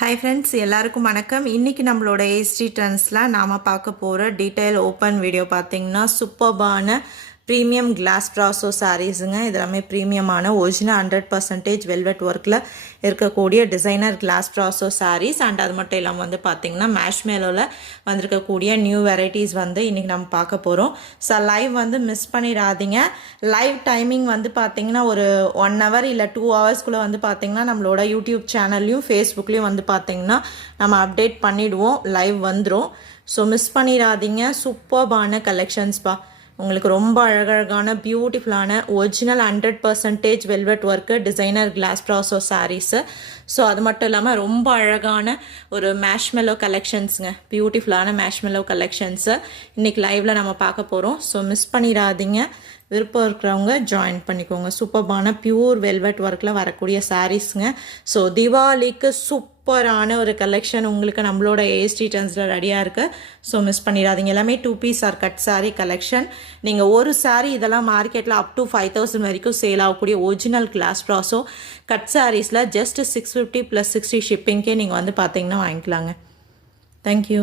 Hi friends, எல்லாருக்கும் வணக்கம். இன்னைக்கு நம்மளோட AST Trendsல நாம பார்க்க போற டீடைல் ஓபன் வீடியோ பாத்தீங்கன்னா சூப்பர்பான பிரீமியம் கிளாஸ் ப்ராசோ சாரீஸ்ங்க. இதெல்லாமே பிரீமியமான ஒரிஜினல் 100% வெல்வெட் ஒர்க்ல இருக்கக்கூடிய designer class brasso sarees and அது மட்டும் இல்லாமல் வந்து பார்த்தீங்கன்னா மேஷ்மேலோவில் வந்திருக்கக்கூடிய நியூ வெரைட்டிஸ் வந்து இன்றைக்கி நம்ம பார்க்க போகிறோம். ஸோ லைவ் வந்து மிஸ் பண்ணிடாதீங்க. லைவ் டைமிங் வந்து பார்த்தீங்கன்னா ஒரு 1 hour இல்லை 2 hours வந்து பார்த்தீங்கன்னா நம்மளோட யூடியூப் சேனல்லையும் ஃபேஸ்புக்லேயும் வந்து பார்த்தீங்கன்னா நம்ம அப்டேட் பண்ணிவிடுவோம். லைவ் வந்துடும். ஸோ மிஸ் பண்ணிடாதீங்க. சூப்பர்பான கலெக்ஷன்ஸ்பா. உங்களுக்கு ரொம்ப அழகழகான பியூட்டிஃபுல்லான original 100% velvet work designer class ப்ராசோ சாரீஸு. ஸோ அது மட்டும் இல்லாமல் ரொம்ப அழகான ஒரு மேஷ்மெலோ கலெக்ஷன்ஸுங்க. பியூட்டிஃபுல்லான மேஷ்மெலோ கலெக்ஷன்ஸு இன்றைக்கி லைவில் நம்ம பார்க்க போகிறோம். ஸோ மிஸ் பண்ணிடாதீங்க. விருப்பம் இருக்கிறவங்க ஜாயின் பண்ணிக்கோங்க. சூப்பர்பான பியூர் வெல்வெட் ஒர்க்கில் வரக்கூடிய சாரீஸுங்க. ஸோ தீபாவளிக்கு சூப்பரான ஒரு கலெக்ஷன் உங்களுக்கு நம்மளோட AST Trendsல ரெடியாக இருக்குது. ஸோ மிஸ் பண்ணிடாதீங்க. எல்லாமே 2 piece or cut saree collection. நீங்கள் ஒரு சாரீ இதெல்லாம் மார்க்கெட்டில் அப் டு 5000 வரைக்கும் சேல் ஆகக்கூடிய ஒரிஜினல் கிளாஸ் ப்ராசோ கட் சாரீஸில் ஜஸ்ட் 650 + 60 ஷிப்பிங்க்கே நீங்கள் வந்து பார்த்தீங்கன்னா வாங்கிக்கலாங்க. தேங்க்யூ.